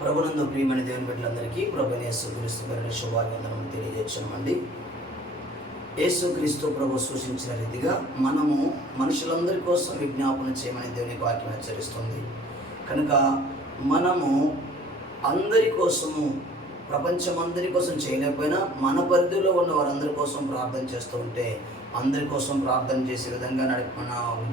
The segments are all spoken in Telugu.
ప్రభునందు ప్రియమైన దేవుని బిడ్డలందరికీ ప్రభువైన యేసుక్రీస్తు పేరిట శుభాభివందనములు తెలియజేస్తున్నామండి. యేసుక్రీస్తు ప్రభు సూచించిన రీతిగా మనము మనుషులందరి కోసం విజ్ఞాపన చేయమని దేవుని వాక్యం హెచ్చరిస్తుంది. కనుక మనము అందరి కోసము, ప్రపంచం అందరి కోసం చేయలేకపోయినా మన పరిధిలో ఉన్న వారందరి కోసం ప్రార్థన చేస్తూ ఉంటే అందరి కోసం ప్రార్థన చేసే విధంగా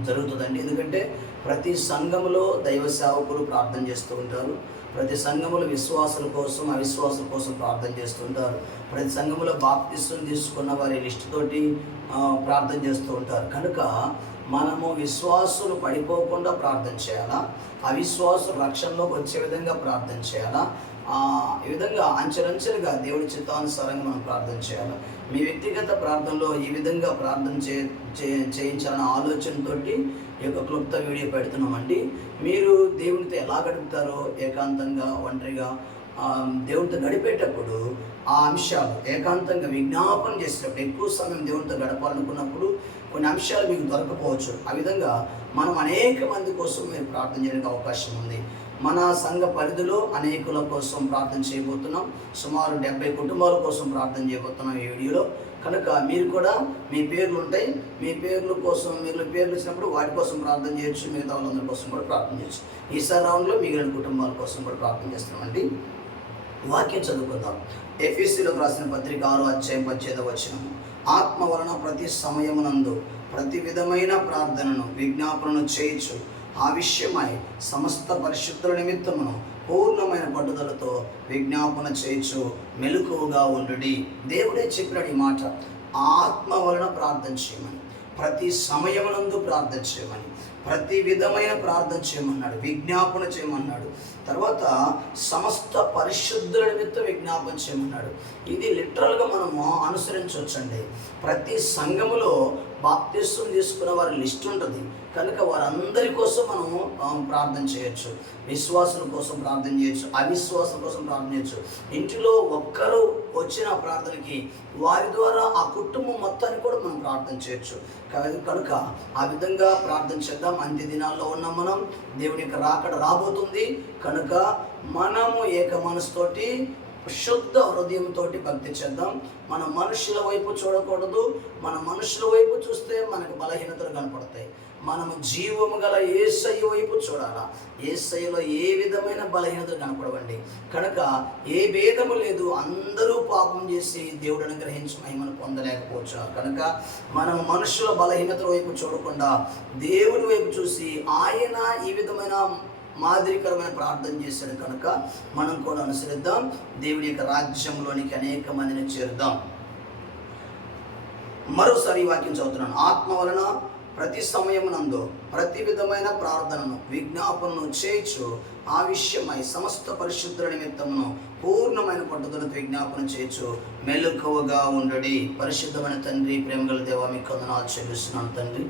జరుగుతుందండి. ఎందుకంటే ప్రతి సంఘములో దైవ సేవకులు ప్రార్థన చేస్తూ ఉంటారు. ప్రతి సంఘములో విశ్వాసుల కోసం, అవిశ్వాసుల కోసం ప్రార్థన చేస్తుంటారు. ప్రతి సంఘములో బాప్తిస్వం తీసుకున్న వారి లిస్టు తోటి ప్రార్థన చేస్తూ ఉంటారు. కనుక మనము విశ్వాసులు పడిపోకుండా ప్రార్థన చేయాలా, అవిశ్వాసులు రక్షణలోకి వచ్చే విధంగా ప్రార్థన చేయాలా, ఈ విధంగా అంచెలంచెలుగా దేవుడి చిత్తానుసారంగా మనం ప్రార్థన చేయాలి. మీ వ్యక్తిగత ప్రార్థనలో ఈ విధంగా ప్రార్థన చేయించాలన్న ఆలోచనతోటి ఈ యొక్క క్లుప్త వీడియో పెడుతున్నామండి. మీరు దేవునితో ఎలా గడుపుతారో, ఏకాంతంగా ఒంటరిగా దేవునితో గడిపేటప్పుడు ఆ అంశాలు ఏకాంతంగా విజ్ఞాపన చేసేటప్పుడు, ఎక్కువ సమయం దేవునితో గడపాలనుకున్నప్పుడు కొన్ని అంశాలు మీకు దొరకపోవచ్చు. ఆ విధంగా మనం అనేక మంది కోసం మీరు ప్రార్థన చేయడానికి అవకాశం ఉంది. మన సంఘ పరిధిలో అనేకుల కోసం ప్రార్థన చేయబోతున్నాం. సుమారు 70 కుటుంబాల కోసం ప్రార్థన చేయబోతున్నాం ఈ వీడియోలో. కనుక మీరు కూడా మీ పేర్లు ఉంటాయి, మీ పేర్ల కోసం మీరు పేర్లు ఇచ్చినప్పుడు వాటి కోసం ప్రార్థన చేయొచ్చు, మిగతా వాళ్ళందరి కోసం కూడా ప్రార్థన చేయొచ్చు. ఈసారి రౌండ్లో మిగిలిన కుటుంబాల కోసం కూడా ప్రార్థన చేస్తున్నామండి. వాక్యం చదువుకుందాం. ఎఫెసీయులకు రాసిన పత్రిక 6:18 ఆత్మ వలన ప్రతి సమయమునందు ప్రతి విధమైన ప్రార్థనను విజ్ఞాపనను చేయించు, ఆ విషయమై సమస్త పరిశుద్ధుల నిమిత్తమును పూర్ణమైన పట్టుదలతో విజ్ఞాపన చేయొచ్చు, మెలకువగా ఉండుడి. దేవుడే చెప్పినాడు ఈ మాట. ఆత్మ వలన ప్రార్థన చేయమని, ప్రతి సమయమునందు ప్రార్థన చేయమని, ప్రతి విధమైన ప్రార్థన చేయమన్నాడు, విజ్ఞాపన చేయమన్నాడు. తర్వాత సమస్త పరిశుద్ధుల నిమిత్తం విజ్ఞాపన చేయమన్నాడు. ఇది లిటరల్గా మనము అనుసరించవచ్చండి. ప్రతి సంఘములో బాప్తిస్వం తీసుకున్న వారి లిస్ట్ ఉంటుంది. కనుక వారందరి కోసం మనము ప్రార్థన చేయొచ్చు. విశ్వాసుల కోసం ప్రార్థన చేయొచ్చు, అవిశ్వాసుల కోసం ప్రార్థన చేయొచ్చు. ఇంటిలో ఒక్కరు వచ్చిన ప్రార్థనకి వారి ద్వారా ఆ కుటుంబం మొత్తాన్ని కూడా మనం ప్రార్థన చేయొచ్చు. కనుక ఆ విధంగా ప్రార్థన చేద్దాం. అంత్య దినాల్లో ఉన్నాం మనం. దేవుని యొక్క రాకడ రాబోతుంది. కనుక మనము ఏక మనసుతోటి, శుద్ధ హృదయంతో భక్తి చేద్దాం. మన మనుషుల వైపు చూడకూడదు. మన మనుషుల వైపు చూస్తే మనకు బలహీనతలు కనపడతాయి. మనము జీవము గల యేసయ్య వైపు చూడాలా. యేసయ్యలో ఏ విధమైన బలహీనతలు కనపడవండి. కనుక ఏ భేదము లేదు. అందరూ పాపం చేసి దేవుడు అనుగ్రహించి మహిమను పొందలేకపోవచ్చు. కనుక మనం మనుషుల బలహీనతల వైపు చూడకుండా దేవుని వైపు చూసి, ఆయన ఈ విధమైన మాదిరికరమైన ప్రార్థన చేశాడు. కనుక మనం కూడా అనుసరిద్దాం. దేవుని యొక్క రాజ్యంలోనికి అనేక మందిని చేరుద్దాం. మరోసారి ఈ వాక్యం చదువుతున్నాను. ఆత్మ వలన ప్రతి సమయమునందు ప్రతి విధమైన ప్రార్థనను విజ్ఞాపనను చేయొచ్చు, ఆ విషయమై సమస్త పరిశుద్ధుల నిమిత్తమును పూర్ణమైన పట్టుదలతో విజ్ఞాపన చేయొచ్చు, మెలకువగా ఉండుడి. పరిశుద్ధమైన తండ్రి, ప్రేమగల దేవా, మీకు వందనాలు చెల్లిస్తున్నాను తండ్రి.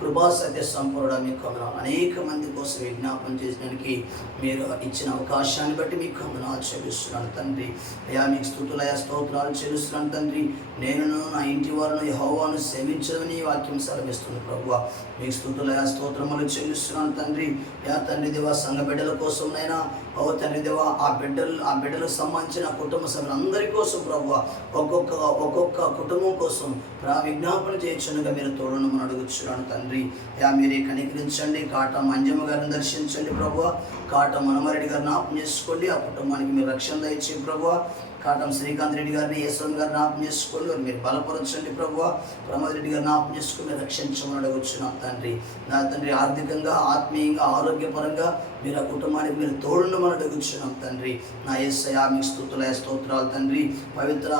కృపా సత్య సంపూర్ణ మీకు వందనాలు. అనేక మంది కోసం విజ్ఞాపన చేసడానికి మీరు ఇచ్చిన అవకాశాన్ని బట్టి మీకు వందనాలు చెల్లిస్తున్నాను తండ్రి. అయ్యా, మీకు స్తుతులయ స్తోత్రాలు చెల్లిస్తున్నాను తండ్రి. నేను నా ఇంటి వారిని యెహోవాను సేవించదని వాక్యం సెలవిస్తుంది ప్రభువా. మీకు స్తుతులయ స్తోత్రములు చెల్లిస్తున్నాను తండ్రి. యా తండ్రి దేవా, సంఘ బిడ్డల కోసం నైనా, ఓ తండ్రి దేవా, ఆ బిడ్డలకు సంబంధించిన కుటుంబ సభ్యులందరి కోసం ప్రభువా, ఒక్కొక్క కుటుంబం కోసం విజ్ఞాపన చేయొచ్చునుగా మీరు తోడనమని అడుగుతున్నాను తండ్రి. యా, మీరే కనికరించండి. కాట మంజమ్మ గారిని దర్శించండి ప్రభువా. కాట మనమరెడ్డి గారిని జ్ఞాపకం చేసుకోండి. ఆ కుటుంబానికి మీరు రక్షణ దయచేయండి ప్రభువా. కాటం శ్రీకాంత్ రెడ్డి గారిని, యశ్వంత్ గారిని జ్ఞాపకం చేసుకోండి. మీరు బలపరచండి ప్రభువా. ప్రమోద్ రెడ్డి గారిని జ్ఞాపకం చేసుకుని మీరు రక్షించమని అడగొచ్చున్నాం తండ్రి. నా తండ్రి, ఆర్థికంగా, ఆత్మీయంగా, ఆరోగ్యపరంగా మీరు ఆ కుటుంబానికి మీరు తోడుండమని అడుగుచున్నాం తండ్రి. నా యేసయ్యా, మీకు స్తుతులయ స్తోత్రాలు తండ్రి. పవిత్ర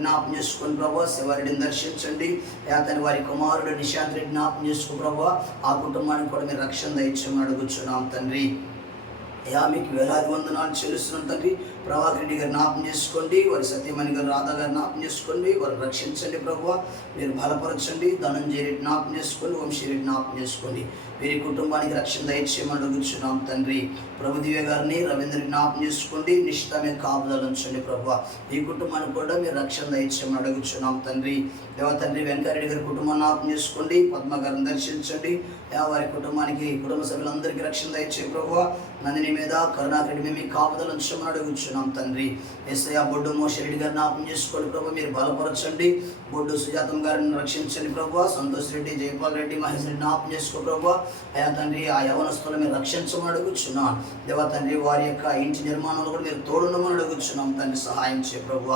జ్ఞాపకం చేసుకుని ప్రభావ. శివారెడ్డిని దర్శించండి. తండ్రి, వారి కుమారుడు నిశాంత్ రెడ్డి జ్ఞాపకం చేసుకో ప్రభావ. ఆ కుటుంబానికి కూడా మీరు రక్షణ దయచేయమని అడుగుచున్నాం తండ్రి. అయ్యా, మీకు వేలాది వందనాలు చెల్లిస్తున్నాను తండ్రి. ప్రభాకర్ రెడ్డి గారు జ్ఞాపకం చేసుకోండి. వారి సత్యమణి గారు, రాధా గారు జ్ఞాపకం చేసుకోండి. వారు రక్షించండి ప్రభువా. మీరు బలపరచండి. ధనంజయ రెడ్డి జ్ఞాపకం చేసుకోండి. వంశీ రెడ్డి జ్ఞాపకం చేసుకోండి. వీరి కుటుంబానికి రక్షణ దయచేయమని అడుగుచున్నాం తండ్రి. ప్రభు దివ్య గారిని రవీంద్రని జ్ఞాపకం చేసుకోండి, నిశ్చితమే కాపుదల ఉంచండి ప్రభు. ఈ కుటుంబానికి కూడా మీరు రక్షణ దయచేయమని అడుగుచున్నాం తండ్రి. దేవ తండ్రి వెంకరెడ్డి గారి కుటుంబాన్ని జ్ఞాపకం చేసుకోండి, పద్మ గారిని దర్శించండి. వారి కుటుంబానికి కుటుంబ సభ్యులందరికీ రక్షణ దయచే ప్రభు. నందిని మీద కరుణాకరెడ్డి మేము మీ కాపుదల ఉంచమని అడుగుచున్నాం తండ్రి. యేసయ్య బొడ్డు మోషరెడ్డి గారిని జ్ఞాపకం చేసుకోండి ప్రభు, మీరు బలపరచండి. బొడ్డు సుజాతం గారిని రక్షించండి ప్రభు. సంతోష్ రెడ్డి, జయపాల్ రెడ్డి, మహేష్ రెడ్డి జ్ఞాపకం చేసుకో ప్రభు. అయా తండ్రి ఆ యవనస్తులను మీరు రక్షించమని అడుగుచున్నాం దేవ తండ్రి. వారి యొక్క ఇంటి నిర్మాణంలో కూడా మీరు తోడుండమని అడుగుచున్నాం తండ్రి. సహాయం చే ప్రభు.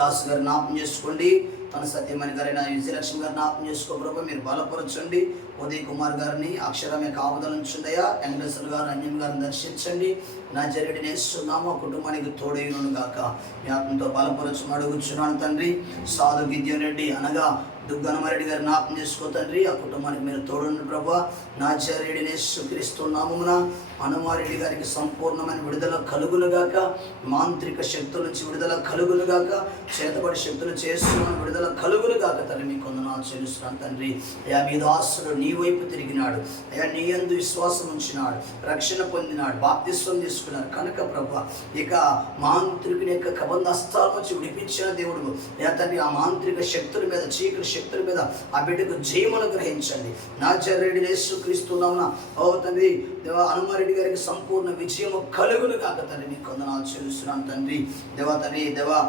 దాసు గారు జ్ఞాపకం చేసుకోండి, తన సత్యమణి గారైన విజయలక్ష్మి గారిని జ్ఞాపకం చేసుకో ప్రభు, మీరు బలపరచండి. ఉదయ్ కుమార్ గారిని అక్షరమే కాపుదల ఉంచుందయ్యా. వెంకటేశ్వర గారు, అంజన్ గారిని దర్శించండి. నా జరిడి నేస్తున్నాము కుటుంబానికి తోడైనను గాక మీ ఆత్మతో బలపరచమని అడుగుచున్నాను తండ్రి. సాధు గిద్యోన్ రెడ్డి అనగా దుగ్గనమారెడ్డి గారు జ్ఞాపకం చేసుకో తండ్రి, ఆ కుటుంబానికి మీరు తోడుండి ప్రభా. నాచార్యుడి నేసుక్రీస్తున్నామున హనుమారెడ్డి గారికి సంపూర్ణమైన విడుదల కలుగునుగాక. మాంత్రిక శక్తుల నుంచి విడుదల కలుగునుగాక. చేతబడి శక్తులు చేస్తున్న విడుదల కలుగునుగాక. తండ్రి మీ కొందనాలు చెల్లిస్తున్నాను తండ్రి. అయా మీ దాసుడు నీ వైపు తిరిగినాడు, అయా నీ యందు విశ్వాసం ఉంచినాడు, రక్షణ పొందినాడు, బాప్తిస్వం తీసుకున్నాడు కనుక ప్రభా ఇక మాంత్రికుని యొక్క కబంధస్తాల నుంచి విడిపించిన దేవుడు అయా తండ్రి. ఆ మాంత్రిక శక్తుల మీద, చీకటి శక్తుల మీద ఆ బిడ్డకు జయమును గ్రహించండి. నాచార్యుడి యేసుక్రీస్తున్నామున ఓ తండ్రి హనుమారెడ్డి గారికి సంపూర్ణ విజయము కలుగును కాక తండ్రి మీ కొందనాలు చెల్లిస్తున్నాను తండ్రి. దేవా తండ్రి దేవా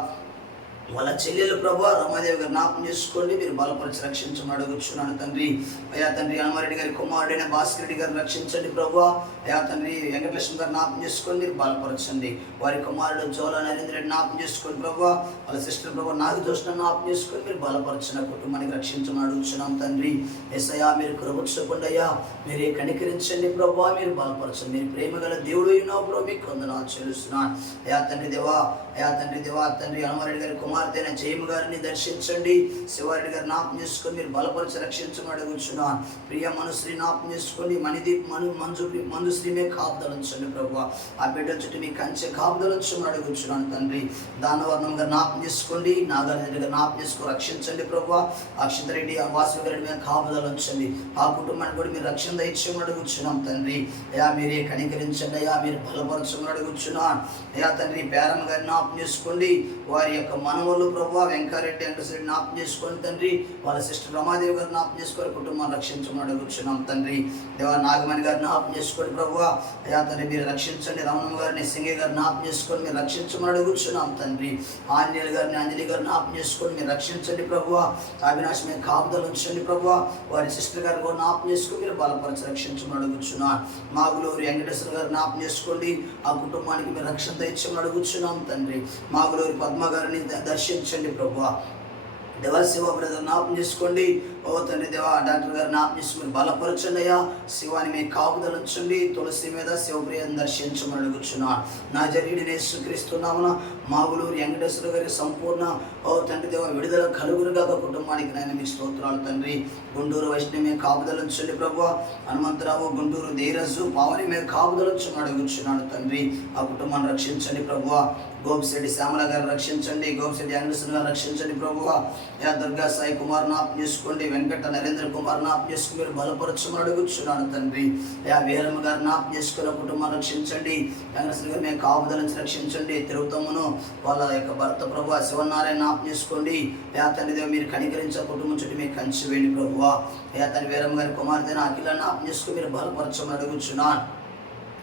వాళ్ళ చెల్లెలు ప్రభు రమాదేవి గారు జ్ఞాపకం చేసుకోండి, మీరు బలపరిచి రక్షించమని అడుగుచున్నాను తండ్రి. అయా తండ్రి హనుమారెడ్డి గారి కుమారుడైన భాస్కర్ రెడ్డి గారిని రక్షించండి ప్రభు. అయా తండ్రి వెంకటలక్ష్మి గారు జ్ఞాపకం చేసుకొని మీరు బలపరచండి. వారి కుమారుడు జోల నరేంద్ర రెడ్డి జ్ఞాపకం చేసుకోండి ప్రభు. వాళ్ళ సిస్టర్ ప్రభు నాగదోషణ జ్ఞాపకం చేసుకొని మీరు బలపరచిన కుటుంబానికి రక్షించమని అడుగుచున్నాం తండ్రి. యేసయ్యా మీరు కృప చూపండి అయ్యా, మీరే కనికరించండి ప్రభు, మీరు బలపరచండి. మీరు ప్రేమ గల దేవుడు అయినావు ప్రభు, మీకు వందనాలు చెల్లిస్తున్నాను. అయా తండ్రి దేవా, అయా తండ్రి దేవా తండ్రి హనుమారెడ్డి గారి కుమార్తెన జయము గారిని దర్శించండి. శివారెడ్డి గారు జ్ఞాపకం చేసుకొని మీరు బలపరిచి రక్షించమని అడుగుచున్నాను. ప్రియ మనుశ్రీ జ్ఞాపకం చేసుకొని మణిదీప్ మంజుశ్రీమే కాపుదల ఉంచండి ప్రభు. ఆ బిడ్డ చుట్టూ మీ కంచె కాపుదల ఉంచమని అడుగుచున్నాను తండ్రి. దానవర్ణం గారు జ్ఞాపకం చేసుకోండి, నాగార్జున గారు జ్ఞాపకం చేసుకొని రక్షించండి ప్రభు. అక్షితరెడ్డి వాసవి గారి మీద కాపుదల ఉంచండి. ఆ కుటుంబాన్ని కూడా మీరు రక్షణ దయచేయమని అడుగుచున్నాం తండ్రి. అయా మీరే కనికరించండి అయ్యా, మీరు బలపరచమని అడుగుచున్నాను. అయా తండ్రి పేరమ్మ గారిని జ్ఞాపకం చేసుకోండి. వారి యొక్క మనవలు ప్రభు వెంకారెడ్డి వెంకటరెడ్డి జ్ఞాపకం చేసుకోండి తండ్రి. వాళ్ళ సిస్టర్ రమాదేవి గారు జ్ఞాపకం చేసుకొని కుటుంబాన్ని రక్షించమని అడుగుచున్నాం తండ్రి. దేవా నాగమణి గారిని జ్ఞాపకం చేసుకోండి ప్రభు. అయా తండ్రి మీరు రక్షించండి. రమణమ్మ గారిని సింగే గారిని జ్ఞాపకం చేసుకొని మీరు రక్షించమని అడుగుచున్నాం తండ్రి. ఆంజనేయులు గారిని అంజలి గారిని జ్ఞాపకం చేసుకొని మీరు రక్షించండి ప్రభు. అవినాష్ మీద కాపుదలు ఉంచండి ప్రభు. వారి సిస్టర్ గారు కూడా జ్ఞాపకం చేసుకొని మీరు బలపరిచి రక్షించమని అడుగుచున్నాను. మాగులూరు వెంకటేశ్వర గారు జ్ఞాపకం చేసుకోండి. ఆ కుటుంబానికి మీరు రక్షణ దయచేయమని అడుగుచున్నాం తండ్రి. మాగులూరి పద్మ గారిని దర్శించండి ప్రభు. దేవా శివ బ్రదర్ జ్ఞాపకం చేసుకోండి. ఓ తండ్రి దేవా డాక్టర్ గారు జ్ఞాపకం చేసుకుని బలపరచండి అయ్యా. శివాని మీ కాపుదల ఉంచండి. తులసి మీద శివప్రియను దర్శించమని అడుగుచున్నాను. నా జరిగిన యేసుక్రీస్తున్నామున మాగులూరు వెంకటేశ్వర గారి సంపూర్ణ ఓ తండ్రి దేవ విడుదల కలుగురుగా కుటుంబానికి నాయన మీ స్తోత్రాలు తండ్రి. గుంటూరు వైష్ణవి మీద కాపుదల ఉంచండి ప్రభు. హనుమంతరావు గుంటూరు ధీరజు పావని మీద కాపుదల ఉంచమని అడుగుచున్నాను తండ్రి. ఆ కుటుంబాన్ని రక్షించండి ప్రభు. గోపిశెట్టి శ్యామల గారు రక్షించండి. గోపిశెట్టి వెంకటేశ్వర గారు రక్షించండి ప్రభు. యా దుర్గా సాయి కుమార్ జ్ఞాపకం చేసుకోండి. వెంకట నరేంద్ర కుమార్ జ్ఞాపకం చేసుకుని మీరు బలపరచమని అడుగుచున్నాను తండ్రి. యా వీరమ్మ గారు జ్ఞాపకం చేసుకున్న కుటుంబాన్ని రక్షించండి. వెంకటేశ్వర గారు మేము కాపుదల నుంచి రక్షించండి. తిరుగుతమును వాళ్ళ యొక్క భర్త ప్రభు శివనారాయణ జ్ఞాపకం చేసుకోండి. యా తండ్రి దేవ మీరు కనికరించే కుటుంబం చుట్టూ మీకు కంచి వేయండి ప్రభు. యా తండ్రి వీరమ్మ గారి కుమార్తెను అఖిల జ్ఞాపకం చేసుకుని మీరు బలపరచమని అడుగుచున్నాను.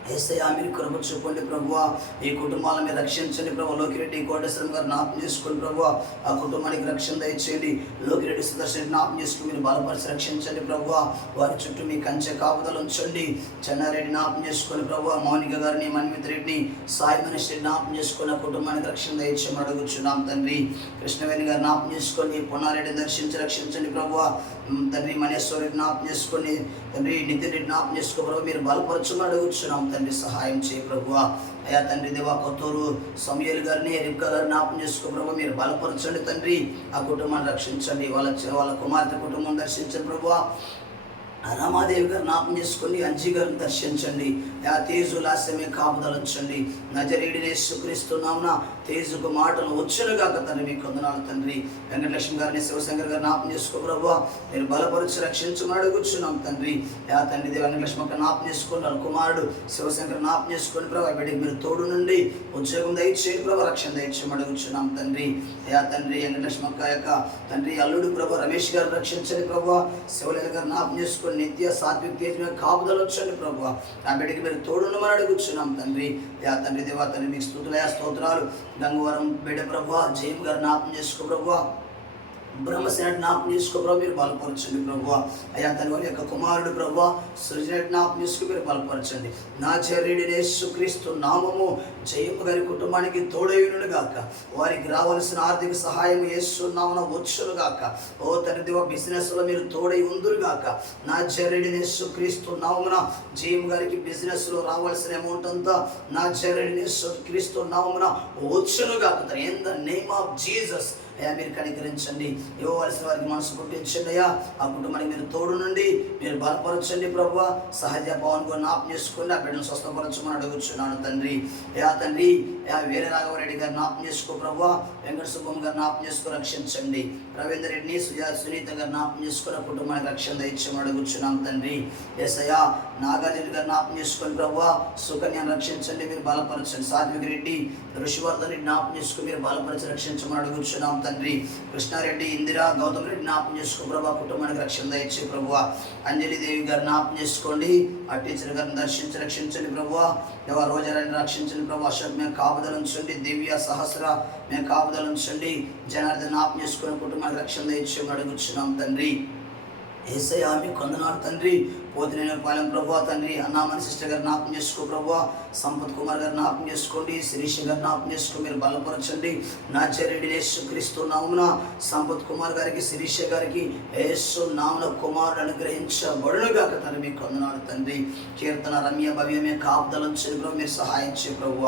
యేసయ్యా మీరు కృప చూపండి ప్రభువా. ఈ కుటుంబాలను మీరు రక్షించండి ప్రభు. లోకిరెడ్డి కోటేశ్వరం గారు జ్ఞాపకం చేసుకోండి ప్రభు. ఆ కుటుంబానికి రక్షణ దయచేయండి. లోకిరెడ్డి సుదర్శన్ జ్ఞాపకం చేసుకుని మీరు బలపరిచి రక్షించండి ప్రభు. వారి చుట్టూ మీ కంచె కాపుదలు ఉంచండి. చెన్నారెడ్డి జ్ఞాపకం చేసుకొని ప్రభు. మౌనిక గారిని, మన్మిత రెడ్డిని, సాయి మనిషి జ్ఞాపకం చేసుకుని ఆ కుటుంబానికి రక్షణ దయచేయమని అడుగుచున్నాం తండ్రి. కృష్ణవేణి గారు జ్ఞాపకం చేసుకోండి. పొన్నారెడ్డిని దర్శించి రక్షించండి ప్రభు. తండ్రి మనేశ్వరి జ్ఞాపకం చేసుకొని తండ్రి నితిన్ రెడ్డి జ్ఞాపకం చేసుకో ప్రభు. మీరు బలపరచమని అడుగుచున్నాం తండ్రి. సహాయం చేయ ప్రభు. అయా తండ్రి దేవా కొత్తూరు సమయలు గారిని, రిబ్కా గారిని జ్ఞాపకం చేసుకో ప్రభు. మీరు బలపరచండి తండ్రి. ఆ కుటుంబాన్ని రక్షించండి. వాళ్ళ కుమార్తె కుటుంబం దర్శించండి ప్రభు. రమాదేవి గారు జ్ఞాపం చేసుకోండి, అంజీ గారిని దర్శించండి, ఆ తేజు లాస్యమే కాపుదలంచండి. నజరేయుడైన యేసుక్రీస్తు నామమున తేజుకు మాటలు వచ్చునుగాక తండ్రి. మీకు వందనాలు తండ్రి. వెంకటలక్ష్మి గారిని శివశంకర్ గారు జ్ఞాపం చేసుకో ప్రభువా, మీరు బలపరిచి రక్షించమని అడుగుచున్నాం తండ్రి. ఆ తండ్రి వెంకటలక్ష్మి అక్క జ్ఞాపం చేసుకున్నారు, కుమారుడు శివశంకర్ జ్ఞాపం చేసుకుని ప్రభావ బిడ్డకి మీరు తోడు నుండి ఉద్యోగం దయచేయండి ప్రభావ, రక్షణ దయచేయమని అడుగుచున్నాం తండ్రి. ఆ తండ్రి వెంకటలక్ష్మి అక్క యొక్క తండ్రి అల్లుడు ప్రభావ రమేష్ గారు రక్షించండి ప్రభావ. శివలేల గారు జ్ఞాపం చేసుకుని నిత్య సాత్విక తేజ మీద కాపుదలు వచ్చండి ప్రభావ. ఆ బిడ్డకి మీరు తోడుండమని అడుగుచున్నాం తండ్రి. యా తండ్రి దేవా తండ్రి మీకు స్తుతులయ స్తోత్రాలు. గంగవరం బిడ్డ ప్రభావ జయం గారు జ్ఞాపం చేసుకో ప్రభావ, బ్రహ్మసేన జ్ఞాపం చేసుకో ప్రభావ, మీరు బలపరచండి ప్రభావ. అయ్యా తన వారి యొక్క కుమారుడు ప్రభావ సృజన జ్ఞాపం చేసుకు మీరు బలపరచండి. నజరేయుడైన యేసుక్రీస్తు నామము జయమ్మ గారి కుటుంబానికి తోడైయును గాక. వారికి రావాల్సిన ఆర్థిక సహాయం యేసు నామమున వచ్చును గాక. ఓ తండ్రి దేవ బిజినెస్ లో మీరు తోడై ఉందురు గాక. నజరేయుడైన యేసుక్రీస్తు నామమున జయమ్మ గారికి బిజినెస్ లో రావాల్సిన అమౌంట్ అంతా నజరేయుడైన యేసుక్రీస్తు నామమున వచ్చును గాక. In the name of Jesus అయ్యా మీరు కనికరించండి, ఇవ్వవలసిన వారికి మనసు పుట్టించండి. అయ్యా ఆ కుటుంబానికి మీరు తోడు నుండి మీరు బలపరచండి ప్రభు. సహజ పవన్ కూడా జ్ఞాపం చేసుకోండి, ఆ బిడ్డను స్వస్థపరచమని అడుగుచున్నాను తండ్రి. అయ్యా తండ్రి వీర రాఘవరెడ్డి గారు జ్ఞాపం చేసుకో ప్రభు. వెంకట సుబ్బమ్మ గారు జ్ఞాపం చేసుకుని రక్షించండి. రవీందర్ రెడ్డిని సునీత గారు జ్ఞాపం చేసుకుని కుటుంబానికి రక్షణ దయచేయమని అడుగుచున్నాం తండ్రి. ఎస్ఐయా నాగార్జున గారు జ్ఞాపం చేసుకొని ప్రభు. సుకన్యను రక్షించండి, మీరు బలపరచండి. సాత్విక రెడ్డి ఋషివర్ధన్ రెడ్డి జ్ఞాపం చేసుకుని మీరు బలపరిచి రక్షించమని అడుగుచున్నాం తండ్రి. కృష్ణారెడ్డి ఇందిరా గౌతమ్ రెడ్డి జ్ఞాపం చేసుకో ప్రభా, కుటుంబానికి రక్షణ దయచే ప్రభు. అంజలిదేవి గారు జ్ఞాపం చేసుకోండి, ఆ టీచర్ గారిని దర్శించి రక్షించండి ప్రభు. ఎవరు రోజారాన్ని రక్షించండి ప్రభు. అశోక్ మేము కాపుదలుంచండి, దివ్య సహస్ర మేము కాపుదలుంచండి. జనార్దన్ జ్ఞాపం చేసుకుని కుటుంబానికి రక్షణ దయచేయమని అడుగుచున్నాం తండ్రి. యేసయ్యా మీకు వందనాలు తండ్రి. పోతినేనిపాలెం ప్రభు తండ్రి అన్నామని సిస్టర్ గారు జ్ఞాపం చేసుకో ప్రభు. సంపత్ కుమార్ గారు జ్ఞాపం చేసుకోండి, శిరీష గారు జ్ఞాపం చేసుకో మీరు బలపరచండి. నజరేయుడైన యేసుక్రీస్తు నామమున సంపత్ కుమార్ గారికి శిరీష గారికి యేసు నామమున కుమారుడు అనుగ్రహించబడునుగాక తండ్రి. మీకు వందనాలు తండ్రి. కీర్తన రమ్య భవ్యమే కాపుదలంచండి ప్రభు, మీరు సహాయం చేయ ప్రభు.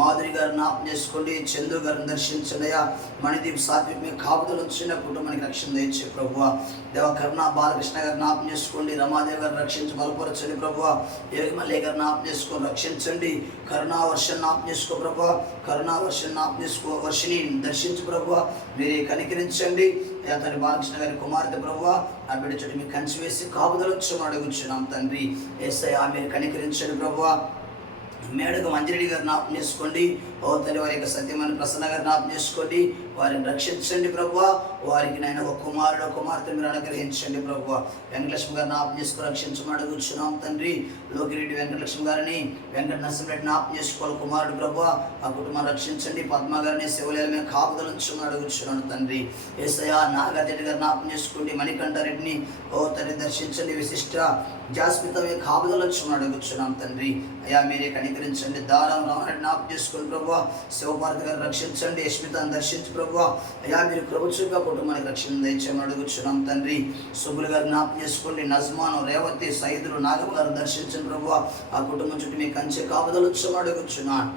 మాధురి గారు జ్ఞాపం చేసుకోండి, చందు గారిని దర్శించండి. మణిదీప్ సాత్విక్ మీ కాపుదలంచండి, కుటుంబానికి రక్షణ దయచే ప్రభు. దేవకరుణ బాలకృష్ణ గారు జ్ఞాపం చేసుకోండి, రమాదేవి గారు రక్షించి బలపరచండి ప్రభు. యోగిమల్లి గారు జ్ఞాపం చేసుకొని రక్షించండి. కరుణావర్షం జ్ఞాపం చేసుకో ప్రభు. కరుణావర్షం జ్ఞాపం చేసుకో, వర్షిని దర్శించు ప్రభు, మీరే కనికరించండి. తన బాలకృష్ణ గారి కుమార్తె ప్రభు ఆ బిడ్డ చుట్టూ మీకు కంచి వేసి కాపుదలొచ్చమని అడుగుచున్నాం తండ్రి. యేసయ్యా మీరు కనికరించండి ప్రభు. మేడకు మంజిరెడ్డి గారు జ్ఞాపం చేసుకోండి. ఓ తల్లి వారి యొక్క సత్యమైన ప్రసన్న గారు జ్ఞాపం చేసుకోండి, వారిని రక్షించండి ప్రభు. వారికి నేను ఒక కుమారుడు కుమార్తె మీరు అనుగ్రహించండి ప్రభు. వెంకటలక్ష్మి గారు జ్ఞాపం చేసుకుని రక్షించమని అడుగుచున్నాం తండ్రి. లోకిరెడ్డి వెంకటలక్ష్మి గారిని వెంకట నరసింహరెడ్డి జ్ఞాపం చేసుకోవాలి కుమారుడు ప్రభు, ఆ కుటుంబాన్ని రక్షించండి. పద్మ గారిని శివలేల మీద కాపుదలుంచమని అడుగుచున్నాను తండ్రి. యేసయ్యా నాగార్జున గారు జ్ఞాపం చేసుకోండి, మణికంఠరెడ్డిని ఓ తల్లి దర్శించండి. విశిష్ట జాస్మిత మీద కాపుదలుంచమని అడుగుచున్నాం తండ్రి. అయ్యా మీరే కనికరించండి. దారం రామరెడ్డి జ్ఞాపం చేసుకోండి ప్రభు. శివభారతి గారు రక్షించండి, యశ్మితను దర్శించి ప్రభు. అయ్యా మీరు ప్రభుత్వంగా కుటుంబానికి రక్షణ దయచేయమని అడుగుచున్నాం తండ్రి. సుబ్బులు గారు జ్ఞాపం చేసుకోండి, నజ్మాను రేవతి సైదులు నాగమ్మ గారు దర్శించండి ప్రభు. ఆ కుటుంబం చుట్టూ మీ కంచె కాపుదలుంచమని అడుగుచున్నాను.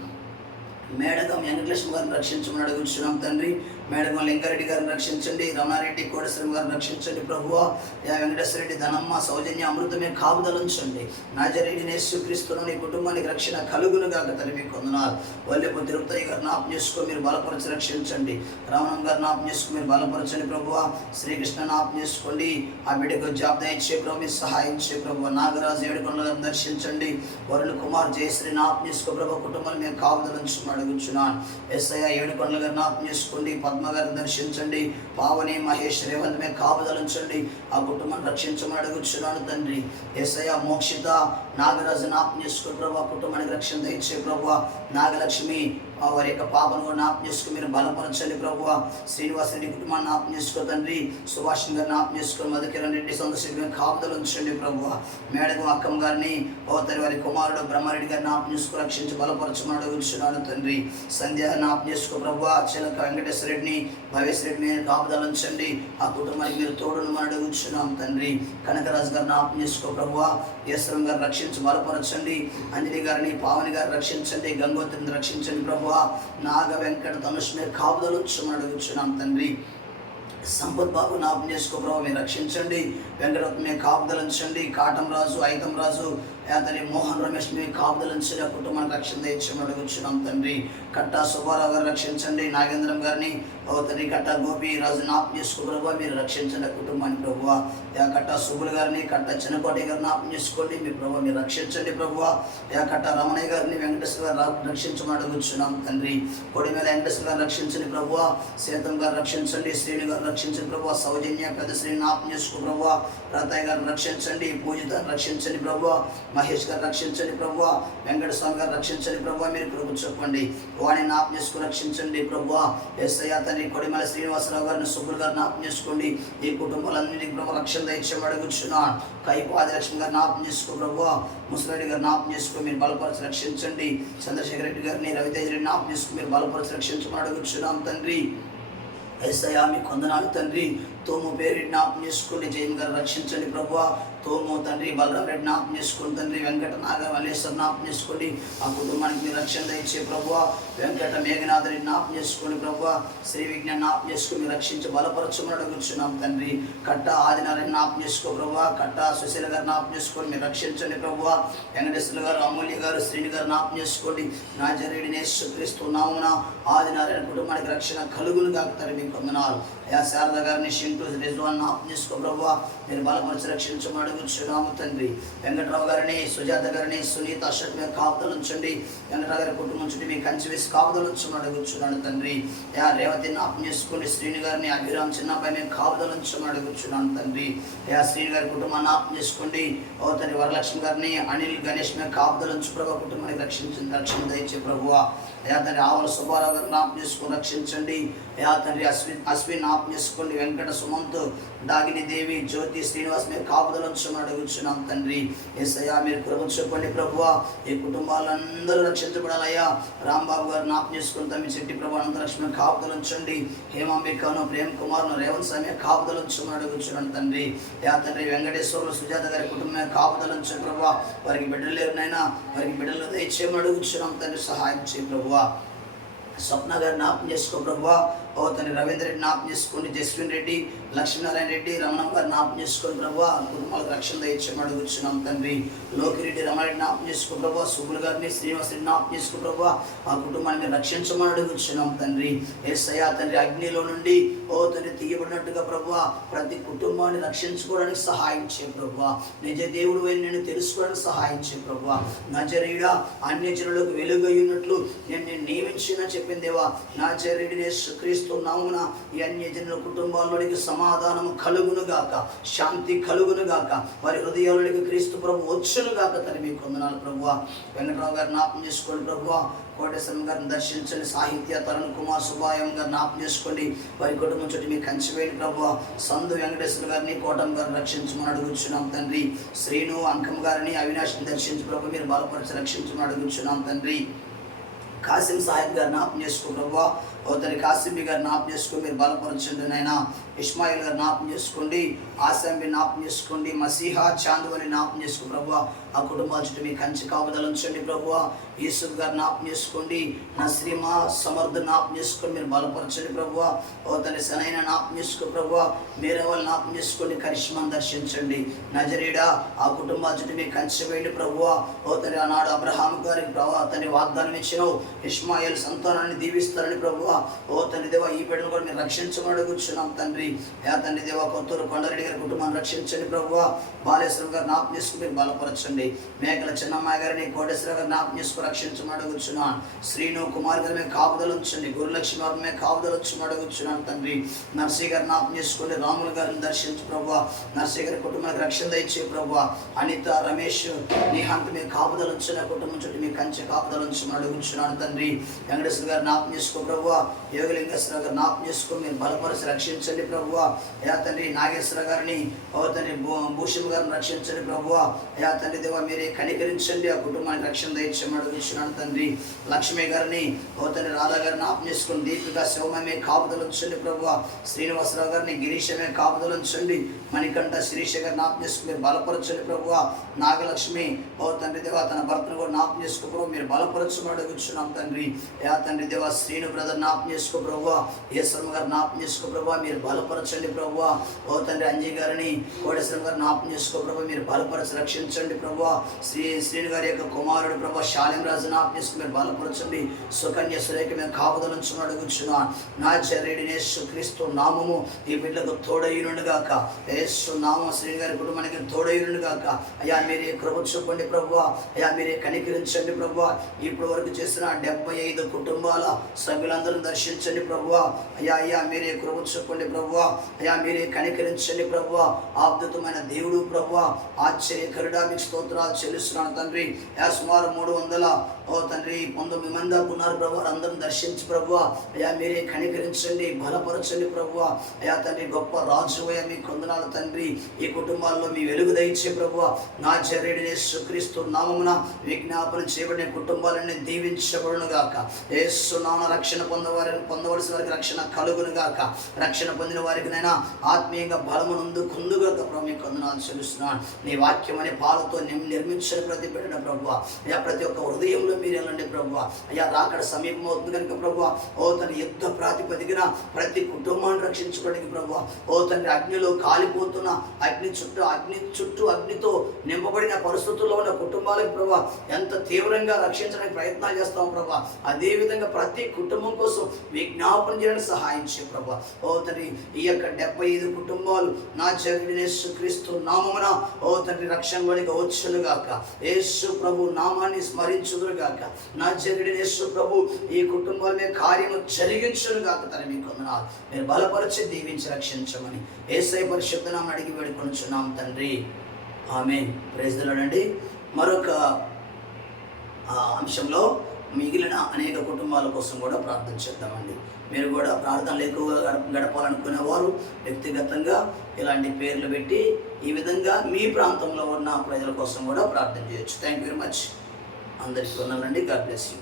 మేడగం వెంకటలక్ష్మి గారిని రక్షించమని అడుగుచున్నాం తండ్రి. మేడగం లింగారెడ్డి గారిని రక్షించండి. రమణారెడ్డి కోటేశ్వరం గారిని రక్షించండి ప్రభు. వెంకటేశ్వరరెడ్డి ధనమ్మ సౌజన్య అమృతమే కాపుదలుంచండి. నజరేయుడైన యేసుక్రీస్తును నీ కుటుంబానికి రక్షణ కలుగును గాక తండ్రి. మీకు వందనాలు. వల్లెపు తిరుపతి గారు జ్ఞాపం చేసుకో మీరు బలపరిచి రక్షించండి. రామణం గారు జ్ఞాపం చేసుకో మీరు బలపరచండి ప్రభు. శ్రీకృష్ణ జ్ఞాపం చేసుకోండి, ఆ బిడ్డకు జాబ్ దయచే ప్రభు, మీరు సహాయం చే ప్రభు. నాగరాజు ఏడుకొండ గారిని దర్శించండి. వరుణ్ కుమార్ జయశ్రీ జ్ఞాపం చేసుకో ప్రభు, కుటుంబాన్ని మేము కాపుదలుంచమని అడుగుచున్నాను. ఎస్ఐ ఏడుకొండల గారు జ్ఞాపం చేసుకోండి, పద్మ గారిని దర్శించండి. పావని మహేష్ రేవంత్ మీద కాపుదలుంచండి, ఆ కుటుంబాన్ని రక్షించమని అడుగుచున్నాను తండ్రి. యేసయ్యా మోక్షిత నాగరాజు జ్ఞాపం చేసుకో ప్రభు, కుటుంబానికి రక్షణ దయచే ప్రభు. నాగలక్ష్మి వారి యొక్క పాపను కూడా జ్ఞాపం చేసుకుని మీరు బలపరచండి ప్రభు. శ్రీనివాస్ రెడ్డి కుటుంబాన్ని జ్ఞాపం చేసుకో తండ్రి. సుభాష్ గారు జ్ఞాపం చేసుకొని మధుకిరణ్ రెడ్డి సందర్శకులు కాపుదలు ఉంచండి ప్రభు. మేడగం అక్కమ్మ గారిని ఓతరి వారి కుమారుడు బ్రహ్మారెడ్డి గారిని జ్ఞాపం చేసుకుని రక్షించి బలపరచమని అడుగుచున్నాను తండ్రి. సంధ్య జ్ఞాపం చేసుకో ప్రభు. చిలక వెంకటేశ్వర రెడ్డిని భవేశ్ రెడ్డి మీద కాపుదలు ఉంచండి, ఆ కుటుంబానికి మీరు తోడును మనం అడుగుచున్నాం తండ్రి. కనకరాజు గారు జ్ఞాపం చేసుకో ప్రభు. ఈశ్వరం గారు రక్షించి బలపరచండి. అంజలి గారిని పావని గారు రక్షించండి. గంగోత్రిని రక్షించండి ప్రభు. నాగ వెంకట ధనుష్ మీద కాపుదలు ఉంచమని అడుగుచున్నాం తండ్రి. సంపత్ బాబు జ్ఞాపకం చేసుకో ప్రభావ, మీరు రక్షించండి. వెంకటరత్న మీ కాపుదలంచండి. కాటం రాజు, ఐతం రాజు, అతని మోహన్ రమేష్ మీ కాపుదలంచండి. ఆ కుటుంబానికి రక్షణ తెచ్చమని అడుగుచున్నాం తండ్రి. కట్టా సుబ్బారావు గారు రక్షించండి. నాగేంద్రం గారిని తండ్రి కట్టా గోపి రాజు జ్ఞాపకం చేసుకో ప్రభావ, మీరు రక్షించండి ఆ కుటుంబాన్ని ప్రభువ. కట్టా సుబ్బులు గారిని, కట్టా చిన్నకోటి గారిని జ్ఞాపకం చేసుకోండి మీ ప్రభావ, మీరు రక్షించండి ప్రభువ. కట్టా రమణయ్య గారిని, వెంకటేశ్వర గారు రక్షించమని అడుగుచున్నాం తండ్రి. కొడిమేల వెంకటేశ్వర గారు రక్షించండి ప్రభువ. సీతం గారు రక్షించండి. శ్రీని గారు రక్షించండి ప్రభావ. సౌజన్య పెద్ద శ్రీని జ్ఞాపకం చేసుకో ప్రభువ. రతయ్య గారిని రక్షించండి. పూజిత రక్షించండి ప్రభువ. మహేష్ గారు రక్షించండి ప్రభువ. వెంకటస్వామి గారు రక్షించండి ప్రభువ, మీరు ప్రభు చెప్పండి. వాడిని జ్ఞాపకం చేసుకుని రక్షించండి ప్రభువ. ఎస్ఐ తండ్రి కొడిమల శ్రీనివాసరావు గారిని, సుబ్బులు గారు జ్ఞాపకం చేసుకోండి. ఈ కుటుంబాలన్నింటికి ప్రభు రక్షణ దయచేయమని అడుగుచున్నాను. కైపు ఆదిలక్ష్మి గారు జ్ఞాపకం చేసుకో ప్రభువ. ముసలిరెడ్డి గారు జ్ఞాపకం చేసుకుని మీరు బలపరిచి రక్షించండి. చంద్రశేఖర రెడ్డి గారిని, రవితేజ రెడ్డి జ్ఞాపకం చేసుకుని మీరు బలపరిచి రక్షించమని అడుగుచున్నాం తండ్రి. యేసయ్యా మీ కొందనాలు తండ్రి. తోము పేరు జ్ఞాపకం చేసుకోండి. జైన్ గారు రక్షించండి ప్రభువ. తోము తండ్రి బలరాం రెడ్డి జ్ఞాపకం చేసుకోండి తండ్రి. వెంకట నాగ మల్లేశ్వర్ జ్ఞాపకం చేసుకోండి. ఆ కుటుంబానికి మీరు రక్షణ దయచే ప్రభువ. వెంకట మేఘనాథ రెడ్డి జ్ఞాపకం చేసుకోండి ప్రభువ. శ్రీ విజ్ఞాన్ జ్ఞాపకం చేసుకుని మీరు రక్షించి బలపరచమని అడుగుచున్నాం తండ్రి. కట్ట ఆదినారాయణ జ్ఞాపకం చేసుకో ప్రభువ. కట్ట సుశీల గారు జ్ఞాపకం చేసుకొని మీరు రక్షించండి ప్రభువ. వెంకటేశ్వర గారు, అమూల్య గారు, శ్రీని గారు జ్ఞాపకం చేసుకోండి. నాజరేయుడైన యేసుక్రీస్తు నామమున ఆదినారాయణ కుటుంబానికి రక్షణ కలుగును గాక తండ్రి, మీకు వందనాలు. శారద గారిని, షింటూ రిజ్వాన్ జ్ఞాపకం చేసుకో ప్రభువ, మీరు బలపరిచి రక్షించమని అడుగుచున్నాము తండ్రి. వెంకటరావు గారిని, సుజాత గారిని, సునీత అశోక్ మీద కాపుదలు ఉంచండి. వెంకటరావు గారి కుటుంబం చుట్టూ మీ కంచి వేసి కాపుదలు ఉంచమని అడుగుచున్నాను తండ్రి. రేవతిని జ్ఞాపకం చేసుకోండి. శ్రీని గారిని, అభిరామ్ చిన్నపై మేము కాపుదలు ఉంచమని అడుగుచున్నాను తండ్రి. శ్రీని గారి కుటుంబాన్ని జ్ఞాపకం చేసుకోండి. తండ్రి వరలక్ష్మి గారిని, అనిల్ గణేష్ మీద కాపుదలు ఉంచు ప్రభావ, కుటుంబానికి రక్షణ దయచే ప్రభువ. తండ్రి ఆవల సుబ్బారావు గారిని జ్ఞాపకం చేసుకొని రక్షించండి. తండ్రి అశ్విన్ జ్ఞాపకం చేసుకోండి. వెంకట సుమంత్, డాగిని దేవి, జ్యోతి, శ్రీనివాస్ మీరు కాపుదలు ఉంచమని అడుగుచున్నాం తండ్రి. యేసయ్యా మీరు కృప చెప్పండి ప్రభువ. ఈ కుటుంబాలందరూ రక్షించబడాలయ్యా. రాంబాబు గారు జ్ఞాపకం చేసుకుని తమ్మి చెట్టి ప్రభు అనంతలక్ష్మి కాపుదలు ఉంచండి. హేమాంబికను, ప్రేమ్ కుమార్ను, రేవంత్ స్వామి కాపుదలు ఉంచమని అడుగుచున్నాను తండ్రి. తండ్రి వెంకటేశ్వరులు, సుజాత గారి కుటుంబం కాపుదలు ఉంచండి ప్రభు. వారికి బిడ్డలు లేరునైనా వారికి బిడ్డలు దయచేయమని అడుగుచున్నాం తండ్రి. సహాయం చేయ ప్రభు. స్వప్న గారు జ్ఞాపకం చేసుకో ప్రభువా. తండ్రి రవీంద్ర రెడ్డి జ్ఞాపకం చేసుకోండి. జస్విన్ రెడ్డి, లక్ష్మీనారాయణ రెడ్డి, రమణ గారు జ్ఞాపకం చేసుకోండి ప్రభువా. కుటుంబాలకు రక్షణ దయచేయమని అడుగుచున్నాం తండ్రి. లోకిరెడ్డి, రమారెడ్డి జ్ఞాపకం చేసుకో ప్రభువా. సుబ్బులు గారిని, శ్రీనివాస్ రెడ్డి జ్ఞాపకం చేసుకో ప్రభువా. ఆ కుటుంబాన్ని మీరు రక్షించమని అడుగుచున్నాం తండ్రి. యేసయ్యా తండ్రి అగ్నిలో నుండి తండ్రి తీయబడినట్టుగా ప్రభువా ప్రతి కుటుంబాన్ని రక్షించుకోవడానికి సహాయం చేయ ప్రభువా. నిజ దేవుడు అని నేను తెలుసుకోవడానికి సహాయం చేయ ప్రభువా. నజరేయుడా అన్యజనులకు వెలుగయ్యున్నట్లు నేను నియమించిన చెప్పింది దేవా. నజరేయుడైన యేసుక్రీస్తు నామమున ఈ అన్యజనుల కుటుంబాల్లోనికి సమాధానము కలుగును గాక, శాంతి కలుగును గాక, వారి హృదయాల్లోనికి క్రీస్తు ప్రభు వచ్చును గాక తండ్రి. మీకు వందనాలు ప్రభువా. వెంకటరావు గారు జ్ఞాపకం చేసుకోండి ప్రభువా. కోటేశ్వరం గారిని దర్శించండి. సాహిత్య తరుణ్ కుమార్ సుబాయం గారు జ్ఞాపకం చేసుకోండి. వారి కుటుంబం చుట్టూ మీకు కంచివేయండి ప్రభువా. సందు వెంకటేశ్వర గారిని, కోటం గారిని రక్షించమని అడుగుచున్నాం తండ్రి. శ్రీను అంకమ్ గారిని, అవినాష్ని దర్శించి ప్రభు మీరు బలపరిచి రక్షించమని అడుగుచున్నాం తండ్రి. కాసిం సాహిబ్ గారు జ్ఞాపకం చేసుకో ప్రభువా. తండ్రి కాసిమి గారు జ్ఞాపకం చేసుకొని మీరు బలపరచండి నాయన. ఇస్మాయిల్ గారు జ్ఞాపకం చేసుకోండి. ఆసంబి జ్ఞాపకం చేసుకోండి. మసీహా, చాందువని జ్ఞాపకం చేసుకో ప్రభువా. ఆ కుటుంబాల చుట్టూ మీ కంచి కాపుదలు ఉంచండి ప్రభువా. యూసుఫ్ గారు జ్ఞాపకం చేసుకోండి. నస్రీమా, సమర్థ జ్ఞాపకం చేసుకొని మీరు బలపరచండి ప్రభువా. తండ్రి సనైన జ్ఞాపకం చేసుకో ప్రభువా. మీరే వాళ్ళు జ్ఞాపకం చేసుకోండి. కరిష్మాను దర్శించండి. నజరీడా ఆ కుటుంబాల చుట్టూ మీ కంచి వేయండి ప్రభువా. తండ్రి ఆనాడు అబ్రహాం గారికి ప్రభావ తండ్రి వాగ్దానం ఇచ్చినావు, ఇష్మాయేల్ సంతానాన్ని దీవిస్తారని ప్రభువా. తండ్రి దేవా ఈ బిడ్డను కూడా మీరు రక్షించమని అడుగుచున్నాం తండ్రి. తండ్రి దేవా కొత్తూరు కొండరెడ్డి గారి కుటుంబాన్ని రక్షించండి ప్రభువా. బాలేశ్వరం గారు జ్ఞాపకం చేసుకుని మీరు బలపరచండి. మేకల చిన్నమ్మాయి గారిని, కోటేశ్వర గారు జ్ఞాపకం చేసుకుని రక్షించమని అడుగుచున్నాను. శ్రీను కుమార్ గారి మీద కాపుదలు ఉంచండి. గురులక్ష్మి వారి మీద కాపుదలు ఉంచమని అడుగుచున్నాను తండ్రి. నర్సీ గారు జ్ఞాపకం చేసుకోండి. రాములు గారిని దర్శించు ప్రభువా. నర్సీ గారి కుటుంబానికి రక్షణ దయచే ప్రభువా. అనిత, రమేష్, నిహాంత్ మీద కాపుదలు ఉంచిన కుటుంబం చుట్టూ మీ కంచె కాపుదలు ఉంచమని అడుగుచున్నాను తండ్రి. వెంకటేశ్వర గారు జ్ఞాపకం చేసుకో ప్రభువా. యోగలింగేశ్వర గారు జ్ఞాపకం చేసుకొని మీరు బలపరిచి రక్షించండి ప్రభువా. తండ్రి నాగేశ్వర గారిని, తండ్రి భూషణ్ గారిని రక్షించండి ప్రభువా. తండ్రి దేవా మీరే కనికరించండి, ఆ కుటుంబానికి రక్షణ దయచేయమని అడుగుతున్నాను తండ్రి. లక్ష్మి గారిని ఓ తండ్రి రాధా గారిని జ్ఞాపకం చేసుకోండి. దీపిక శివమే కాపుదలు ఉంచండి ప్రభువా. శ్రీనివాసరావు గారిని గిరీశమే కాపుదలు ఉంచండి. మణికంఠ శిరీష గారిని జ్ఞాపకం చేసుకుని బలపరచండి ప్రభువా. నాగలక్ష్మి ఓ తండ్రి దేవా తన భర్తను కూడా జ్ఞాపకం చేసుకో ప్రభు, మీరు బలపరచమని అడుగుతున్నాం తండ్రి. యా తండ్రి దేవా శ్రీను బ్రదర్ జ్ఞాపకం చేసుకో ప్రభువా. ఈశ్వరమ్మ గారు జ్ఞాపకం చేసుకో ప్రభువా, మీరు బలపరచండి ప్రభువా. ఓ తండ్రి అంజీ గారిని కోటేశ్వరం గారు జ్ఞాపకం చేసుకో ప్రభు, మీరు బలపరచి రక్షించండి ప్రభువా. శ్రీను గారి యొక్క కుమారుడు ప్రభు శాలిం రాజు జ్ఞాపకం చేసుకుని మీరు బలపరచండి. సుకన్య సురేఖ మేము కాపుదల నుంచి అడుగుచున్నాను. నా చర్యడి యేసుక్రీస్తు నామము ఈ బిడ్డకు తోడయ్యును గాక. యేసు నామం శ్రీను గారి కుటుంబానికి తోడయ్యును గాక. అయ్యా మీరే కృప చూపండి ప్రభువా. అయ్యా మీరే కనికరించండి ప్రభువా. ఇప్పుడు వరకు చేసిన 75 కుటుంబాల సభ్యులందరూ దర్శించండి ప్రభువా. అయ్యా మీరే కృప చూపండి ప్రభువా. అయ్యా మీరే కనికరించండి ప్రభువా. అద్భుతమైన దేవుడు ప్రభువా, ఆశ్చర్యకరుడా మీకు స్తోత్రాలు చెల్లిస్తున్నాను తండ్రి. సుమారు 300 ఓ తండ్రి 19 మంది దాకా ఉన్నారు ప్రభు, అందరం దర్శించి ప్రభువా. అయ్యా మీరే కనికరించండి, బలపరచండి ప్రభువా. అయ్యా తండ్రి గొప్ప రాజు అయ్యా మీకు వందనాలు తండ్రి. ఈ కుటుంబాల్లో మీ వెలుగు దయచే ప్రభువా. నా చర్యడి యేసుక్రీస్తు నామమున విజ్ఞాపన చేయబడిన కుటుంబాలన్నీ దీవించబడును గాక. యేసు నామ రక్షణ పొందవలసిన వారికి రక్షణ కలుగును గాక. రక్షణ పొందిన వారికి నైనా ఆత్మీయంగా బలమునందుకుందుగాక ప్రభు మీకు వందనాలు చెల్లిస్తున్నాను. నీ వాక్యం అనే పాలతో నిర్మించిన ప్రతి పెట్టిన ప్రభువా. అయ్యా ప్రతి ఒక్క హృదయంలో మీరు వెళ్ళండి ప్రభువా. అయ్యా రాకడ సమీపం అవుతుంది కనుక ప్రభువా. ఓ తన యుద్ధ ప్రాతిపదికన ప్రతి కుటుంబాన్ని రక్షించుకోవడానికి ప్రభువా. ఓ తండ్రి అగ్నిలో కాలిపోతున్న అగ్ని చుట్టూ అగ్నితో నింపబడిన పరిస్థితుల్లో ఉన్న కుటుంబాలకు ప్రభువా ఎంత తీవ్రంగా రక్షించడానికి ప్రయత్నాలు చేస్తాం ప్రభువా. అదేవిధంగా ప్రతి కుటుంబం కోసం విజ్ఞాపన చేయడానికి సహాయం చేయ ప్రభువా. ఓ తండ్రి ఈ యొక్క 75 కుటుంబాలు నా చర్యడి యేసుక్రీస్తు నామమున ఓ తండ్రి రక్షణలోనికి వచ్చును గాక. యేసు ప్రభు నామాన్ని స్మరించుదురు గాక. నా చర్యడి యేసు ప్రభు ఈ కుటుంబాల మీద కార్యము జరిగించును గాక. తన మీకు వందనాలు. మీరు బలపరిచి దీవించి రక్షించమని యేసయ్య పరిశుద్ధ నామమున అడిగి వేడుకొనుచున్నాం తండ్రి. ఆమేన్. ప్రైజ్ ది లార్డ్ అండి. మరొక అంశంలో మిగిలిన అనేక కుటుంబాల కోసం కూడా ప్రార్థన చేద్దామండి. మీరు కూడా ప్రార్థనలు ఎక్కువగా గడపాలనుకునేవారు వ్యక్తిగతంగా ఇలాంటి పేర్లు పెట్టి ఈ విధంగా మీ ప్రాంతంలో ఉన్న ప్రజల కోసం కూడా ప్రార్థన చేయొచ్చు. Thank you very much. అందరికీ వందనాలండి. God bless you.